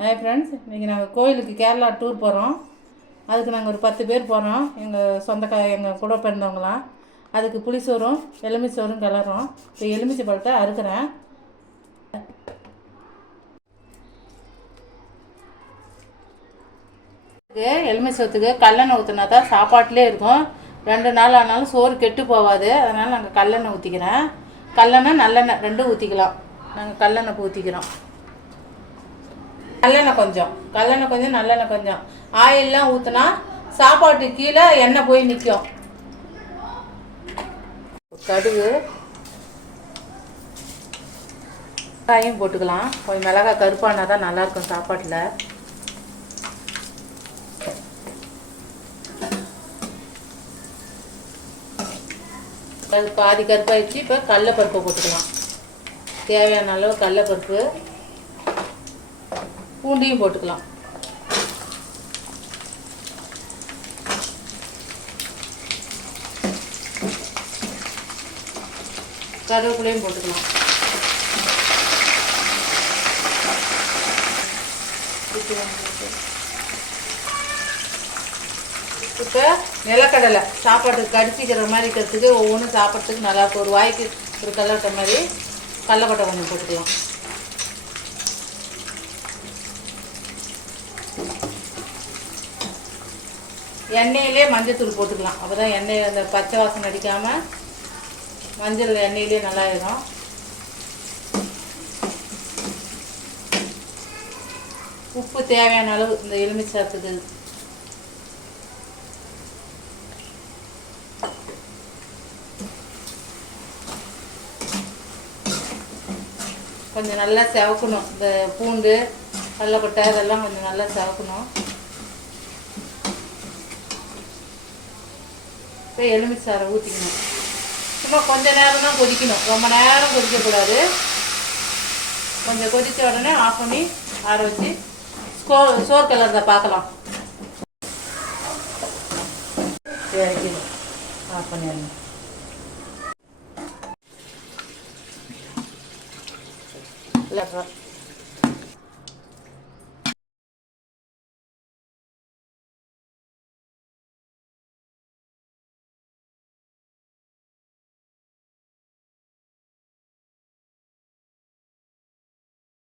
Hi friends, இன்றைக்கி நாங்கள் கோயிலுக்கு கேரளா டூர் போகிறோம். அதுக்கு நாங்கள் ஒரு 10 பேர் போகிறோம். எங்கள் கூட பிறந்தவங்களாம். அதுக்கு புளிசோறும் எலுமிச்சோறும் கிளறோம். இப்போ எலுமிச்சை பழத்தை அறுக்கிறேன். எலுமிச்சத்துக்கு கல்லெண்ணெய் ஊற்றினா தான் சாப்பாட்டிலே இருக்கும். 2 நாள் ஆனாலும் சோறு கெட்டு போகாது. அதனால் நாங்கள் கல்லெண்ணெய் ஊற்றிக்கிறேன். கல்லெண்ணெய் நல்லெண்ணெய் ரெண்டும் ஊற்றிக்கலாம். நாங்கள் கல்லெண்ணெய் ஊற்றிக்கிறோம். நல்லெண்ணெய் கொஞ்சம் நல்லெண்ணெய் கொஞ்சம். ஆயிலெலாம் ஊற்றினா சாப்பாட்டு கீழே எண்ணெய் போய் நிற்கும். கடுகு காயும் போட்டுக்கலாம். கொஞ்சம் மிளகாய் கருப்பானா தான் நல்லாயிருக்கும் சாப்பாட்டில். அது பாதி கருப்பாயிடுச்சு. இப்போ கடலைப்பருப்பை போட்டுக்கலாம். தேவையான அளவு கடலைப்பருப்பு, பூண்டையும் போட்டுக்கலாம். கருவேப்பிலையும் போட்டுக்கலாம். இப்போ நிலக்கடலை சாப்பாட்டுக்கு கடிச்சிக்கிற மாதிரி இருக்கிறதுக்கு ஒவ்வொன்றும் சாப்பிட்றதுக்கு நல்லாயிருக்கும். ஒரு வாய்க்கு ஒரு கல்லட்ட மாதிரி கடலைப்பட்டை கொஞ்சம் போட்டுக்கலாம். எண்ணெயிலே மஞ்சத்தூள் போட்டுக்கலாம். அப்போ தான் எண்ணெய் அந்த பச்சை வாசனை அடிக்காமல் மஞ்சள் எண்ணெயிலே நல்லாயிடும். உப்பு தேவையான அளவு இந்த எலுமிச்சத்துக்கு. கொஞ்சம் நல்லா செவக்கணும். இந்த பூண்டு கடலைப்பட்டை இதெல்லாம் கொஞ்சம் நல்லா செவக்கணும். இப்போ எலுமிச்சாரை ஊற்றிக்கணும். சும்மா கொஞ்சம் நேரம் தான் கொதிக்கணும். ரொம்ப நேரம் கொதிக்கக்கூடாது. கொஞ்சம் கொதித்த உடனே ஆஃப் பண்ணி ஆற வச்சு சோறு கலர்றதை பார்க்கலாம். இறக்கிடும். ஆஃப் பண்ணிடணும். இல்லை